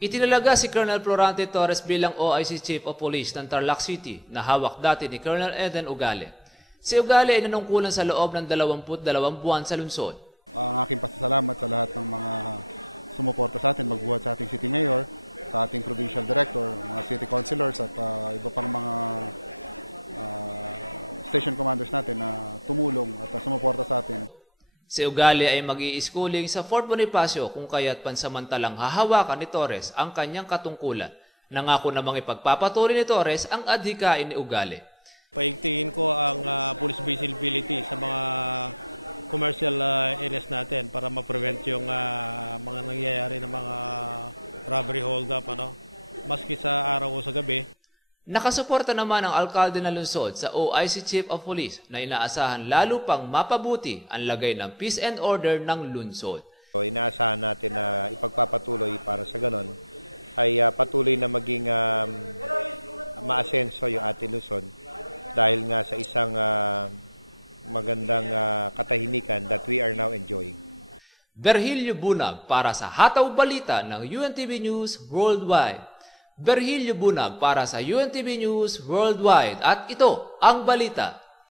Itinalaga si Colonel Florante Torres bilang OIC Chief of Police ng Tarlac City na hawak dati ni Colonel Eden Ugale. Si Ugale ay nanungkulan sa loob ng 22 buwan sa lungsod. Si Ugale ay mag-i-schooling sa Fort Bonifacio kung kaya't pansamantalang hahawakan ni Torres ang kanyang katungkulan. Nangako namang ipagpapatuloy ni Torres ang adhikain ni Ugale. Nakasuporta naman ang alkalde ng lungsod sa OIC Chief of Police na inaasahan lalo pang mapabuti ang lagay ng peace and order ng lungsod. Virgilio Bunag para sa Hataw Balita ng UNTV News Worldwide. Virgilio Bunag para sa UNTV News Worldwide at ito ang balita.